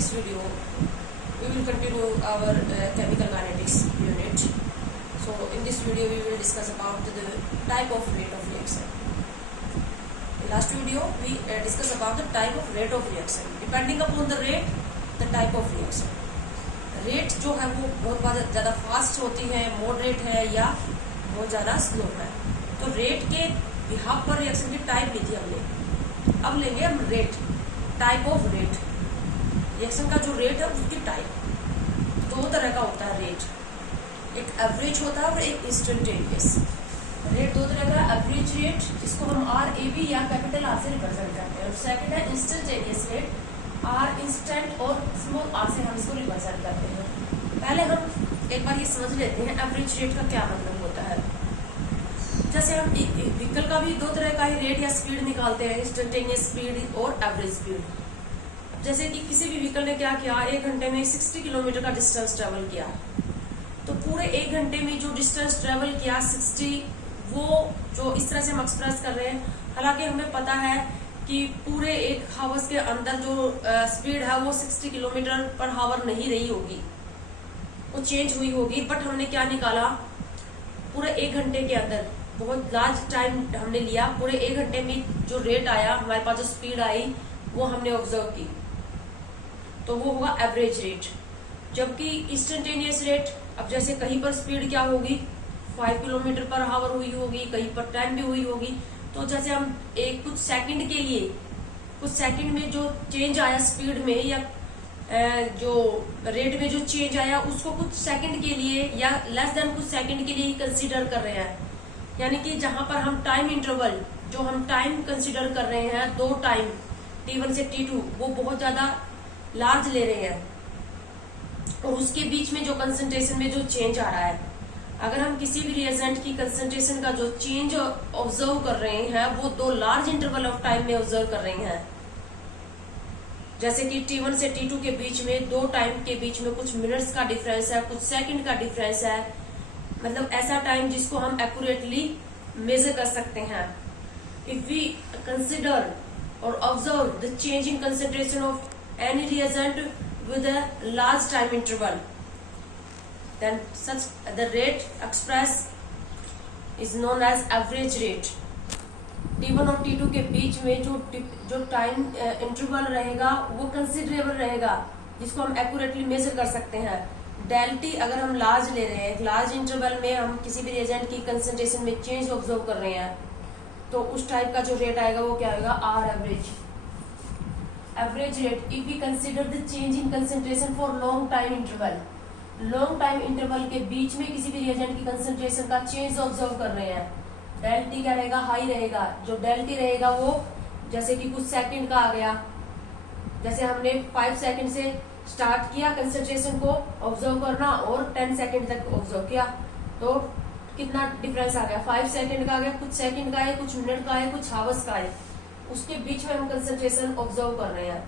this video, we will continue our chemical kinetics unit. So, in this video, we will discuss about the type of rate of reaction. In last video, we discussed about the type of rate of reaction. Depending upon the rate, the type of reaction. Rate जो है वो बहुत ज़्यादा fast होती है, moderate है या बहुत ज़्यादा स्लो है. तो रेट के बिहाफ पर रिएक्शन की टाइप ली थी हमने. अब लेंगे हम rate, type of rate. Reaction का जो रेट है उसकी टाइप दो तरह का होता है. रेट एक एवरेज होता है और एक इंस्टेंटेनियस. रेट दो तरह का, एवरेज रेट जिसको हम RAB या कैपिटल R से रिप्रेजेंट करते हैं, और सेकंड है इंस्टेंटेनियस रेट, R इंस्टेंट और स्मॉल r से हम इसको रिप्रेजेंट करते हैं. पहले हम एक बार ये समझ लेते हैं एवरेज रेट का क्या मतलब होता है. जैसे हम व्हीकल का भी दो तरह का ही रेट या स्पीड निकालते हैं, इंस्टेंटेनियस स्पीड और एवरेज स्पीड. जैसे कि किसी भी व्हीकल ने क्या किया, 1 घंटे में 60 किलोमीटर का डिस्टेंस ट्रेवल किया, तो पूरे 1 घंटे में जो डिस्टेंस ट्रेवल किया 60, वो जो इस तरह से हम एक्सप्रेस कर रहे हैं. हालांकि हमें पता है कि पूरे 1 हावर्स के अंदर जो स्पीड है वो 60 किलोमीटर पर हावर नहीं रही होगी, वो चेंज हुई होगी. बट हमने क्या निकाला, पूरे 1 घंटे के अंदर बहुत लार्ज टाइम हमने लिया. पूरे 1 घंटे में जो रेट आया, हमारे पास जो स्पीड आई, वो हमने ऑब्जर्व की, तो वो होगा एवरेज रेट. जबकि इंस्टेंटेनियस रेट, अब जैसे कहीं पर स्पीड क्या होगी, 5 किलोमीटर पर हावर हुई होगी, कहीं पर 10 भी हुई होगी. तो जैसे हम कुछ सेकंड के लिए, कुछ सेकंड में जो चेंज आया स्पीड में या जो रेट में जो चेंज आया, उसको कुछ सेकंड के लिए या लेस देन कुछ सेकंड के लिए ही कंसीडर कर रहे हैं. यानी कि जहां पर हम टाइम इंटरवल, जो हम टाइम कंसीडर कर रहे हैं, 2 टाइम T1 से T2, वो बहुत ज्यादा लार्ज ले रहे हैं, और उसके बीच में जो कंसंट्रेशन में जो चेंज आ रहा है, अगर हम किसी भी रिएजेंट की कंसंट्रेशन का जो चेंज ऑब्जर्व कर रहे हैं, वो 2 लार्ज इंटरवल ऑफ टाइम में ऑब्जर्व कर रहे हैं. जैसे कि T1 से T2 के बीच में 2 टाइम के बीच में कुछ मिनट्स का डिफरेंस है, कुछ सेकंड का डिफरेंस है. मतलब ऐसा टाइम जिसको हम एक्यूरेटली मेजर कर सकते हैं. इफ वी कंसिडर और observe the change in concentration of any reagent with a large time interval, then such the rate expressed is known as average rate. T1 और T2 के बीच में जो टाइम इंटरवल रहेगा वो कंसिडरेबल रहेगा, जिसको हम एक्यूरेटली मेजर कर सकते हैं. डेल्टी अगर हम लार्ज ले रहे हैं, लार्ज इंटरवल में हम किसी भी रिएजेंट की कंसंट्रेशन में चेंज ऑब्जर्व कर रहे हैं, तो उस टाइप का जो रेट आएगा वो क्या आएगा, R average. Average rate if we consider the change in concentration for long time interval. Long time interval के बीच में किसी भी रिएजेंट की कंसंट्रेशन का चेंज ऑब्जर्व कर रहे हैं, डेल्टी क्या रहेगा, हाई रहेगा. जो डेल्टी रहेगा वो जैसे कि कुछ सेकंड का आ गया, जैसे हमने 5 सेकंड से स्टार्ट किया कंसंट्रेशन को ऑब्जर्व करना और 10 सेकंड तक ऑब्जर्व किया, तो कितना डिफरेंस आ गया, 5 सेकंड का आ गया, कुछ सेकंड का है, कुछ मिनट का है, कुछ हावर्स का है. उसके बीच में हम कंसंट्रेशन ऑब्जर्व कर रहे हैं,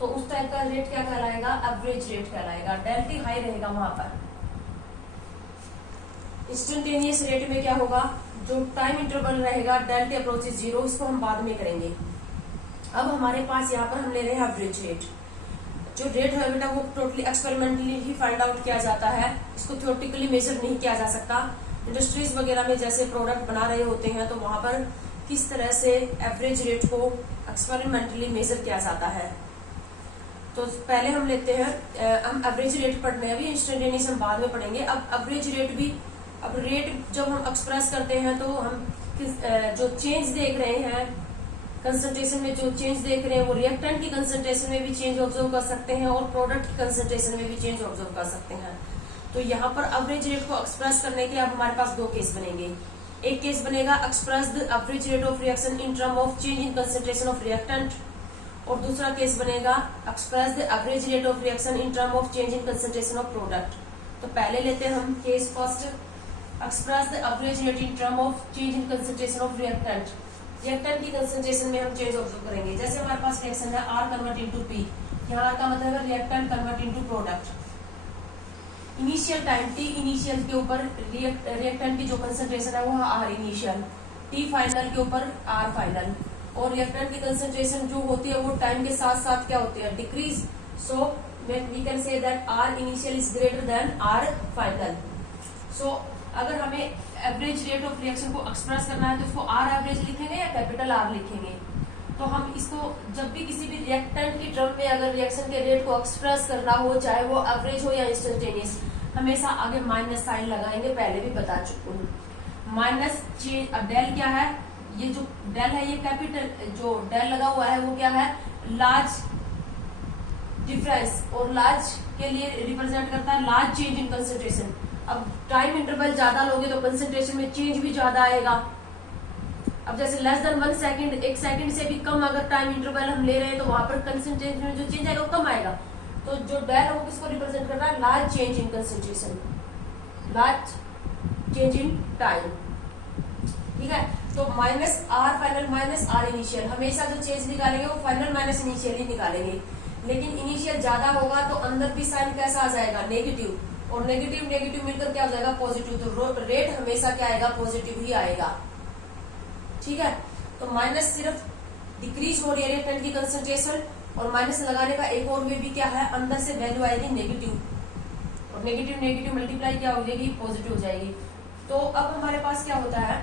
तो उस टाइप का रेट क्या कहलाएगा, एवरेज रेट कहलाएगा. डेल्टी हाई रहेगा वहां पर. इंस्टेंटेनियस रेट में क्या होगा, जो टाइम इंटरवल रहेगा डेल्टी अप्रोचेस 0, इसको हम बाद में करेंगे. अब हमारे पास यहाँ पर हम ले रहे हैं एवरेज रेट. जो रेट है बेटा वो टोटली एक्सपेरिमेंटली ही फाइंड आउट किया जाता है, इसको थ्योरेटिकली मेजर नहीं किया जा सकता. इंडस्ट्रीज वगैरह में जैसे प्रोडक्ट बना रहे होते हैं, तो वहां पर किस तरह से एवरेज रेट को एक्सपेरिमेंटली मेजर किया जाता है. तो पहले हम लेते हैं, हम एवरेज रेट पढ़ने हैं, अभी इंस्टेंटेनियस हम बाद में पढ़ेंगे. अब एवरेज रेट भी, अब रेट जब हम एक्सप्रेस करते हैं तो हम जो चेंज देख रहे हैं कंसंट्रेशन में, जो चेंज देख रहे हैं वो रिएक्टेंट की कंसंट्रेशन में भी चेंज ऑब्जर्व कर सकते हैं और प्रोडक्ट की कंसंट्रेशन में भी चेंज ऑब्जर्व कर सकते हैं. तो यहाँ पर एवरेज रेट को एक्सप्रेस करने के अब हमारे पास 2 केस बनेंगे. एक केस बनेगा express the average rate of reaction in term of change in concentration of reactant, और दूसरा केस बनेगा express the average rate of reaction in term of change in concentration of product. तो पहले लेते हैं हम case first, express the average rate in term of change in concentration of reactant. Reactant की concentration में हम change observe करेंगे. जैसे हमारे पास रिएक्शन है R कन्वर्ट इनटू P, यहाँ R का मतलब है reactant convert into product. Initial time T initial के ऊपर रिएक्टेंट की जो कंसंट्रेशन है वो R इनिशियल, T फाइनल के ऊपर R फाइनल. और रिएक्टेंट की कंसंट्रेशन जो होती है वो टाइम के साथ साथ क्या होती है, decrease. So we can say that R initial is greater than R final. So अगर हमें एवरेज रेट ऑफ रिएक्शन को एक्सप्रेस करना है तो इसको R एवरेज लिखेंगे या कैपिटल R लिखेंगे। तो हम इसको जब भी किसी भी रिएक्टेंट की टर्म में अगर रिएक्शन के रेट को एक्सप्रेस करना हो, चाहे वो एवरेज हो या इंस्टेंटेनियस, हमेशा आगे माइनस साइन लगाएंगे, पहले भी बता चुकी हूँ। माइनस डेल क्या है, ये जो डेल है ये कैपिटल, जो डेल लगा हुआ है वो क्या है, लार्ज डिफरेंस, और लार्ज के लिए रिप्रेजेंट करता है लार्ज चेंज इन कंसेंट्रेशन। अब टाइम इंटरवल ज्यादा लोगे तो कंसेंट्रेशन में चेंज भी ज्यादा आएगा। अब जैसे लेस देन 1 सेकंड, 1 सेकंड से भी कम अगर टाइम इंटरवल हम ले रहे हैं तो वहां पर कंसेंट्रेशन में जो चेंज आएगा वो कम आएगा। तो जो डेल है वो किसको रिप्रेजेंट कर रहा है, large change in concentration, large change in time. ठीक है, तो minus R final minus R initial, हमेशा जो चेंज निकालेंगे वो फाइनल माइनस इनिशियल ही निकालेंगे। लेकिन इनिशियल ज्यादा होगा तो अंदर भी साइन कैसा आ जाएगा, नेगेटिव, और नेगेटिव नेगेटिव मिलकर क्या हो जाएगा, पॉजिटिव। तो रेट हमेशा क्या आएगा, पॉजिटिव ही आएगा। ठीक है, तो माइनस सिर्फ डिक्रीज हो रही है रिएक्टेंट की कंसंट्रेशन, और माइनस लगाने का एक और वे भी क्या है, अंदर से वैल्यू आएगी नेगेटिव, और नेगेटिव नेगेटिव मल्टीप्लाई क्या हो जाएगी, पॉजिटिव हो जाएगी। तो अब हमारे पास क्या होता है,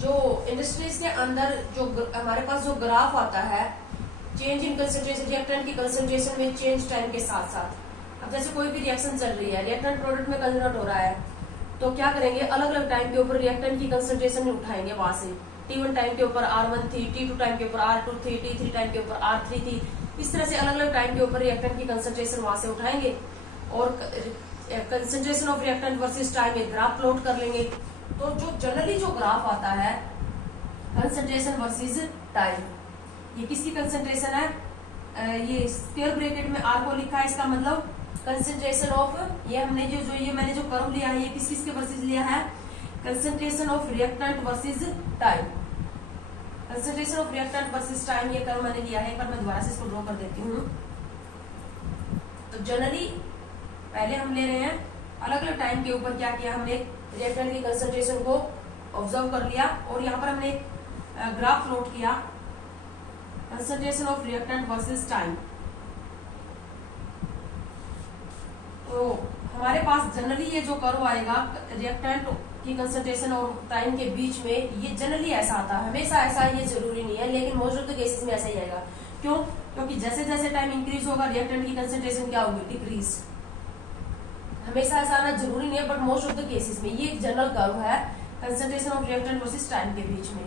जो इंडस्ट्रीज के अंदर जो हमारे पास जो ग्राफ आता है चेंज इन कंसंट्रेशन, रिएक्टेंट की कंसंट्रेशन में चेंज टाइम के साथ साथ। अब जैसे कोई भी रिएक्शन चल रही है, रिएक्टेंट प्रोडक्ट में कन्वर्ट हो रहा है, तो क्या करेंगे, अलग अलग टाइम के ऊपर रिएक्टेंट की कंसंट्रेशन उठाएंगे वहां से। T1 टाइम के ऊपर R1 थी, T2 टाइम के ऊपर R2 थी, T3 टाइम के ऊपर R3 थी। इस तरह से अलग अलग टाइम के ऊपर रिएक्टेंट की कंसंट्रेशन वहां से उठाएंगे और concentration of reactant versus time एक ग्राफ प्लॉट कर लेंगे। तो जो जनरली जो ग्राफ आता है कंसंट्रेशन वर्सेस टाइम, ये किसकी कंसंट्रेशन है, ये स्क्वायर ब्रैकेट में R को लिखा है, इसका मतलब कंसंट्रेशन ऑफ, ये हमने जो ये मैंने जो कर्व लिया है ये किस किसके वर्सेस लिया है, concentration of reactant versus time. Concentration of reactant versus time ये कर्व मैंने लिया है, एक बार मैं दोबारा से इसको ड्रॉ कर देती हूँ। तो जनरली पहले हम ले रहे हैं अलग अलग टाइम के ऊपर क्या किया हमने, रिएक्टेंट की कंसंट्रेशन को ऑब्जर्व कर लिया और यहाँ पर हमने ग्राफ प्लॉट किया concentration of reactant versus time. तो हमारे पास जनरली ये जो कर्व आएगा रिएक्टेंट की कंसंट्रेशन और टाइम के बीच में, ये जनरली ऐसा आता है, हमेशा ऐसा ये जरूरी नहीं है, लेकिन मोस्ट ऑफ द केसेस में ऐसा ही आएगा। क्यों, क्योंकि जैसे जैसे टाइम इंक्रीज होगा रिएक्टेंट की कंसंट्रेशन क्या होगी, डिक्रीज। हमेशा ऐसा आना जरूरी नहीं है, but most of the cases में ये जनरल कर्व है concentration of reactant versus time के बीच में।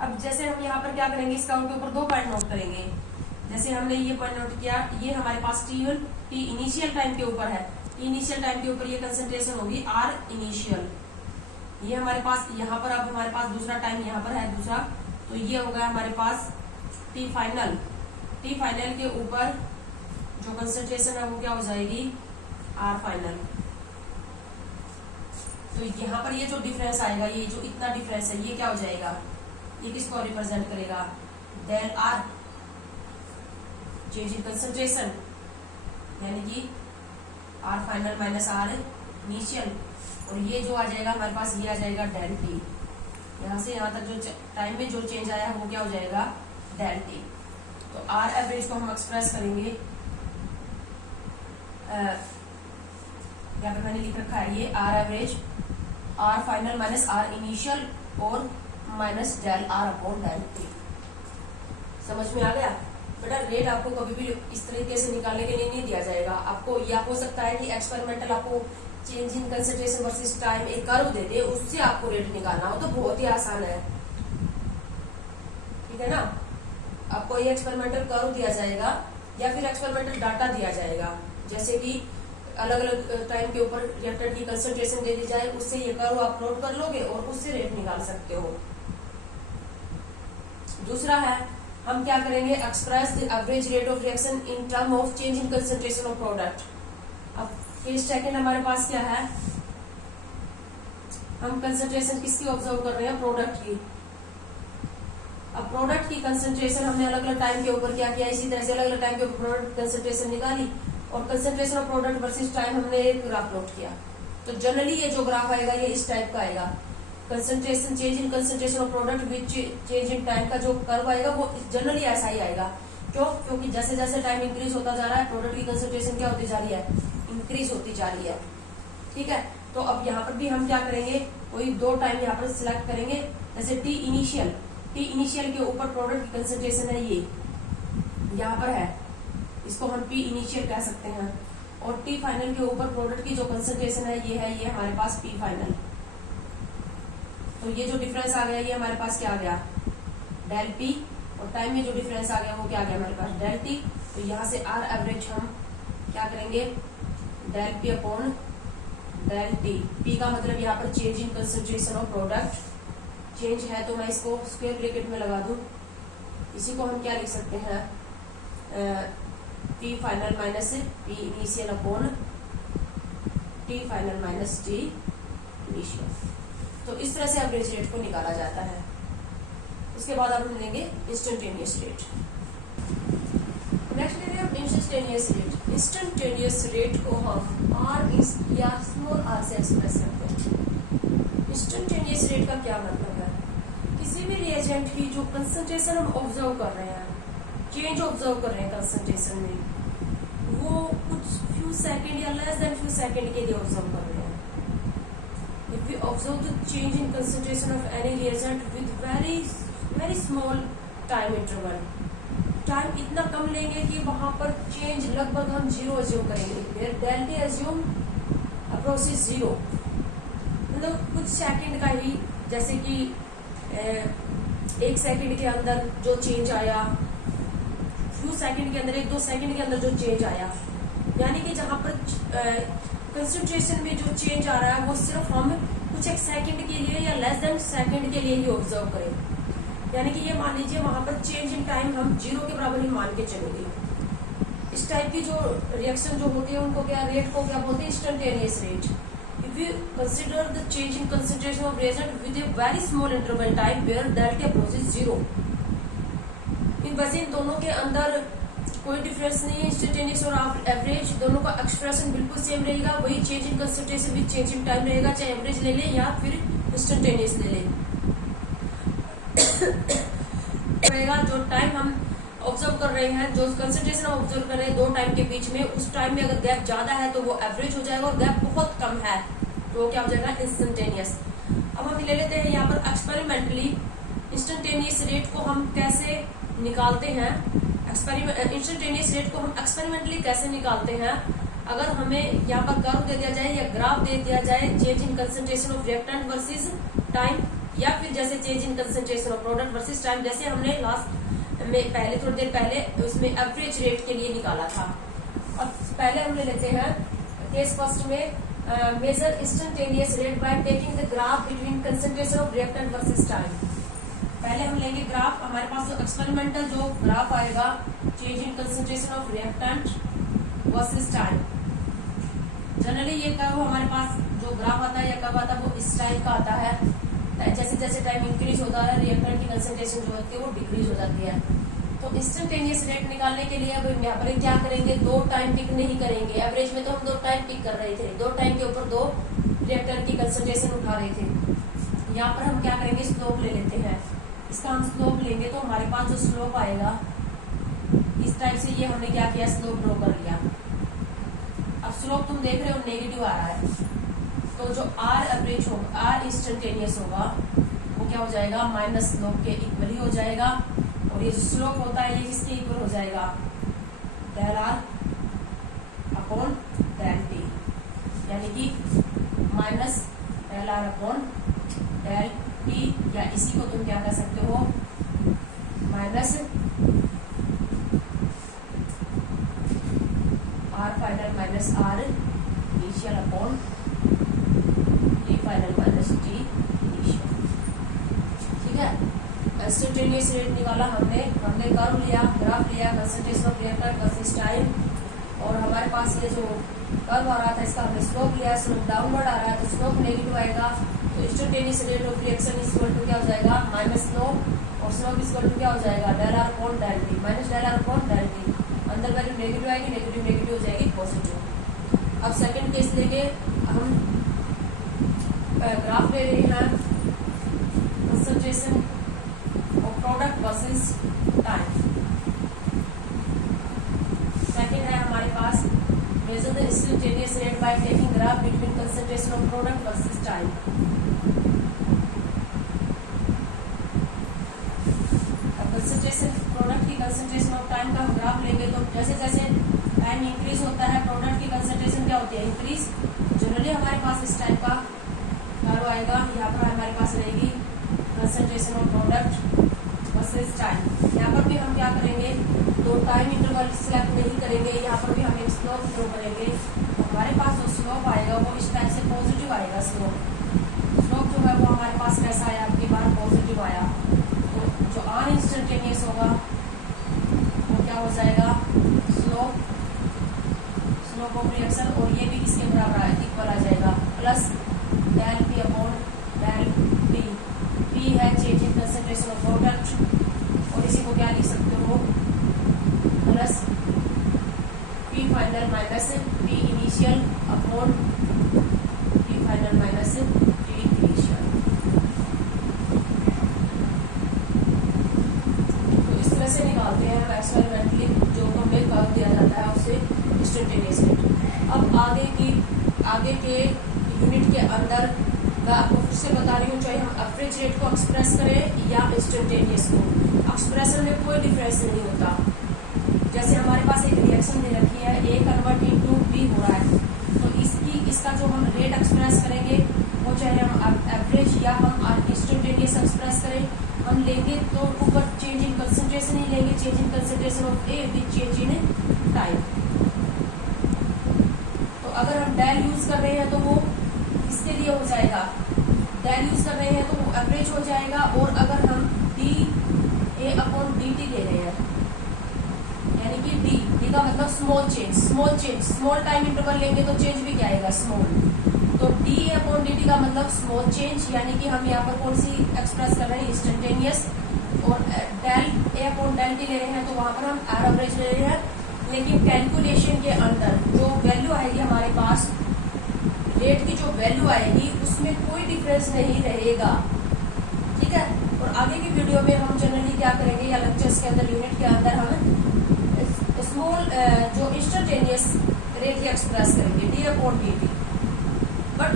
अब जैसे हम यहाँ पर क्या करेंगे, इसका उनके ऊपर 2 पॉइंट नोट करेंगे। जैसे हमने ये पॉइंट नोट किया, ये हमारे पास T1 T इनिशियल टाइम के ऊपर है, इनिशियल टाइम के ऊपर ये कंसंट्रेशन होगी R इनिशियल। ये हमारे पास यहाँ पर, अब हमारे पास दूसरा टाइम यहाँ पर है दूसरा, तो ये होगा हमारे पास T फाइनल। T फाइनल के ऊपर जो कंसंट्रेशन है वो क्या हो जाएगी, R फाइनल। तो यहाँ पर ये जो डिफरेंस आएगा, ये जो इतना डिफरेंस है ये क्या हो जाएगा, ये किसको रिप्रेजेंट करेगा, del R change in concentration, यानी कि R final minus R initial, और ये जो आ जाएगा हमारे पास ये आ जाएगा डेल T। यहाँ से यहाँ तक जो टाइम में जो चेंज आया है वो क्या हो जाएगा, डेल T। तो R एवरेज को हम एक्सप्रेस करेंगे, यहाँ पर मैंने लिख रखा है ये R average, R final minus R initial और minus del R upon del T। समझ में आ गया बेटा। रेट आपको कभी भी इस तरीके से निकालने के लिए नहीं दिया जाएगा, आपको या हो सकता है कि एक्सपेरिमेंटल आपको change in concentration versus time एक कर्व दे दे, उससे आपको रेट निकालना हो, तो बहुत ही आसान है, ठीक है ना। आपको ये एक्सपेरिमेंटल कर्व दिया जाएगा या फिर एक्सपेरिमेंटल डाटा दिया जाएगा, जैसे कि अलग अलग टाइम के ऊपर रिएक्टेंट की कंसंट्रेशन दे दी जाए, उससे ये कर्व आप प्लॉट कर लोगे और उससे रेट निकाल सकते हो। दूसरा है, हम क्या करेंगे, express the average rate of reaction in term of change in concentration of product. अब केस सेकंड हमारे पास क्या है, हम कंसंट्रेशन किसकी ऑब्जर्व कर रहे हैं, प्रोडक्ट की। अब प्रोडक्ट की कंसंट्रेशन हमने अलग अलग टाइम के ऊपर क्या किया, इसी तरह से अलग अलग टाइम के ऊपर प्रोडक्ट कंसंट्रेशन निकाली और concentration of product versus time हमने एक ग्राफ प्लॉट किया। तो जनरली ये जो ग्राफ आएगा ये इस टाइप का आएगा, concentration change in concentration of product which change in time का जो कर्व आएगा वो जनरली ऐसा ही आएगा। क्यों? क्योंकि जैसे जैसे टाइम इंक्रीज होता जा रहा है प्रोडक्ट की कंसंट्रेशन क्या होती जा रही है, इंक्रीज होती जा रही है। ठीक है, तो अब यहाँ पर भी हम क्या करेंगे, कोई दो टाइम यहाँ पर सिलेक्ट करेंगे, जैसे टी इनिशियल के ऊपर प्रोडक्ट की कंसंट्रेशन है ये यहाँ पर है, इसको हम पी इनिशियल कह सकते हैं, और टी फाइनल के ऊपर प्रोडक्ट की जो कंसंट्रेशन है ये हमारे पास पी फाइनल। तो ये जो डिफरेंस आ गया ये हमारे पास क्या आ गया, डेल पी, और टाइम में जो डिफरेंस आ गया वो क्या आ गया हमारे पास, डेल टी। तो यहाँ से आर एवरेज हम क्या करेंगे, del P upon del T. P का मतलब यहाँ पर change in concentration of product, change है तो मैं इसको स्क्वायर ब्रैकेट में लगा दूं, इसी को हम क्या लिख सकते हैं, P final minus P initial upon T final minus T initial. तो इस तरह से एवरेज रेट को निकाला जाता है। उसके बाद अब हम लेंगे इंस्टेंटेनियस रेट। नेक्स्ट लेंगे हम इंस्टेंटेनियस रेट। इंस्टेंटेनियस रेट को हम आर या स्मॉल आर से एक्सप्रेस करते हैं। इंस्टेंटेनियस रेट का क्या मतलब है, किसी भी रिएजेंट की जो कंसंट्रेशन हम ऑब्जर्व कर रहे हैं, चेंज ऑब्जर्व कर रहे हैं कंसंट्रेशन में, वो कुछ फ्यू सेकंड या लेस देन फ्यू सेकंड के लिए ऑब्जर्व कर रहे हैं। If we observe the change in concentration of any reagent with very small time interval, time इतना कम लेंगे कि वहां पर चेंज लगभग हम जीरो एज्यूम करेंगे, डेल्टा एज्यूम अप्रोक्स जीरो, मतलब कुछ सेकंड का ही, जैसे कि एक सेकंड के अंदर जो चेंज आया, फ्यू सेकंड के अंदर, एक दो सेकंड के अंदर जो चेंज आया, यानी कि जहां पर कंसंट्रेशन में जो चेंज आ रहा है वो सिर्फ हम कुछ एक सेकंड के लिए या लेस देन सेकंड के लिए ही ऑब्जर्व करें। यानी कि ये मान लीजिए वहां पर चेंज इन टाइम हम जीरो के बराबर ही मान के चलेंगे। इस टाइप की जो रिएक्शन जो होती है उनको क्या, रेट को क्या बोलते हैं, instantaneous rate. If you consider the change in concentration of reagent with a very small interval time where delta approaches zero. वैसे इन दोनों के अंदर कोई डिफरेंस नहीं है, इंस्टेंटेनियस और एवरेज दोनों का एक्सप्रेशन बिल्कुल सेम रहेगा, वही change in concentration with change in time रहेगा, चाहे एवरेज ले ले या फिर इंस्टेंटेनियस ले ले रहेगा। जो टाइम हम ऑब्जर्व कर रहे हैं, जो कंसंट्रेशन हम ऑब्जर्व कर रहे हैं दो टाइम के बीच में, उस टाइम में अगर गैप ज्यादा है तो वो एवरेज हो जाएगा, और गैप बहुत कम है तो वो क्या हो जाएगा, इंस्टेंटेनियस। अब हम ले लेते हैं यहाँ पर एक्सपेरिमेंटली इंस्टेंटेनियस रेट को हम कैसे निकालते हैं। इंस्टेंटेनियस रेट को हम एक्सपेरिमेंटली कैसे निकालते हैं, अगर हमें यहाँ पर कर्व दे दिया जाए या ग्राफ दे दिया जाए change in concentration of reactant versus time, या फिर जैसे change in concentration of product versus time, जैसे हमने लास्ट में पहले थोड़ी देर पहले उसमें एवरेज रेट के लिए निकाला था। और पहले हम ले लेते हैं केस फर्स्ट में measure instantaneous rate by taking the graph between concentration of reactant versus time. पहले हम लेंगे ग्राफ, हमारे पास जो एक्सपेरिमेंटल जो ग्राफ आएगा change in concentration of reactant versus time. Generally ये कर्व हमारे पास जो ग्राफ आता है या कर्व आता है वो इस टाइप का आता है, जैसे जैसे टाइम इंक्रीज होता है रिएक्टेंट की कंसंट्रेशन जो होती है वो डिक्रीज हो जाती है। तो इंस्टेंटेनियस रेट निकालने के लिए अब यहाँ पर क्या करेंगे, दो टाइम पिक नहीं करेंगे। एवरेज में तो हम दो टाइम पिक कर रहे थे, दो टाइम के ऊपर दो रिएक्टेंट की कंसंट्रेशन उठा रहे थे। यहाँ पर हम क्या करेंगे, स्लोप ले लेते हैं। इसका हम स्लोप लेंगे तो हमारे पास जो स्लोप आएगा इस टाइप से, ये हमने क्या किया, स्लोप ड्रॉ कर लिया। अब स्लोप तुम देख रहे हो नेगेटिव आ रहा है, तो जो आर एवरेज होगा, आर इंस्टेंटेनियस होगा, वो क्या हो जाएगा, माइनस स्लोप के इक्वल ही हो जाएगा। और ये जो स्लोप होता है ये किसके इक्वल हो जाएगा, del R upon del T, यानी कि minus del R upon del T, या इसी को तुम क्या कर सकते हो, minus R final minus R initial upon T final minus T initial. ठीक है, इंस्टेंटेनियस रेट निकाला हमने कर्व लिया, ग्राफ लिया, concentration of reactant versus time, और हमारे पास ये जो कर्व आ रहा था इसका हमने स्लोप लिया, स्लोप डाउनवर्ड आ रहा है तो स्लोप नेगेटिव आएगा, तो instantaneous rate of reaction is equal to क्या हो जाएगा, माइनस स्लोप, और स्लोप इज इक्वल टू क्या हो जाएगा, del R upon del T, minus del R upon del T. अंदर वैल्यू नेगेटिव आएगी, नेगेटिव नेगेटिव हो जाएगी पॉजिटिव। अब सेकंड केस लेके हम ग्राफ ले रहे हैं concentration of product versus time. instantaneous rate by taking graph between concentration of product versus time. अब concentration product की concentration of time का हम ग्राफ लेंगे तो जैसे जैसे टाइम इंक्रीज होता है प्रोडक्ट की concentration क्या होती है, इंक्रीज. जनरली हमारे पास इस टाइप का कर्व आएगा. यहाँ पर हमारे पास रहेगी concentration of product versus time. यहाँ पर भी हम क्या करेंगे, तो टाइम इंटरवल सिलेक्ट नहीं करेंगे. यहाँ पर भी हम एक स्लोप थ्रो करेंगे. तो हमारे पास जो स्लोप आएगा वो इस टाइप से पॉजिटिव आएगा. स्लोप जो है वो हमारे पास कैसा आया, आपकी बार पॉजिटिव आया. तो जो अनइंस्टेंटेनियस होगा वो क्या हो जाएगा, स्लोप ऑफ रिएक्शन. और ये भी किसके बराबर है, इक्वल आ जाएगा, plus del P upon del T. P है change in concentration of product और इसी को क्या लिख सकते हो, plus P final minus P initial upon P final minus P initial. तो इस तरह से निकालते हैं हम एक्सपेरिमेंटली जो हमें कर्व दिया जाता है उससे इंस्टेंटेनियस रेट. अब आगे के यूनिट के अंदर मैं आपको फिर से बता रही हूँ, चाहे हम एवरेज रेट को एक्सप्रेस करें या इंस्टेंटेनियस को, एक्सप्रेशन में कोई डिफरेंस नहीं होता. जैसे हमारे पास एक रिएक्शन दे रखी है, ए कन्वर्ट इनटू बी हो रहा है, तो इसका जो हम रेट एक्सप्रेस करेंगे वो चाहे हम एवरेज या हम इंस्टेंटेनियस एक्सप्रेस करें, हम लेंगे तो ऊपर चेंज इन कंसंट्रेशन ही लेंगे, change in concentration of A with change in time. तो अगर हम डेल यूज कर रहे हैं तो वो इसके लिए हो जाएगा, डेल यूज कर रहे हैं तो वो एवरेज हो जाएगा. और अगर हम D A upon D T ले रहे हैं, यानी कि डी का मतलब स्मॉल टाइम इंटरवल लेंगे तो चेंज भी क्या आएगा, स्मॉल. तो डी अपॉन डी टी का मतलब स्मॉल चेंज, यानी कि हम यहाँ पर कौन सी एक्सप्रेस कर रहे हैं, इंस्टेंटेनियस. और del A upon del T ले रहे हैं तो वहां पर हम आर एवरेज ले रहे हैं. लेकिन कैलकुलेशन के अंदर जो वैल्यू आएगी हमारे पास, रेट की जो वैल्यू आएगी उसमें कोई डिफरेंस नहीं रहेगा. ठीक है. और आगे की वीडियो में हम जनरली क्या करेंगे, या लेक्चर्स के अंदर यूनिट के अंदर हम स्मॉल जो इंस्टेंटेनियस रेट ही एक्सप्रेस करेंगे, D upon D T. But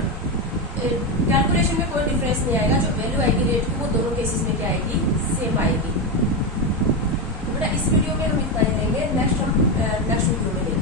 calculation में कोई डिफरेंस नहीं आएगा. जो वैल्यू आएगी रेट की वो दोनों केसेस में क्या आएगी, सेम आएगी. तो बेटा इस वीडियो में हम इतना ही लेंगे, नेक्स्ट वीडियो में लेंगे.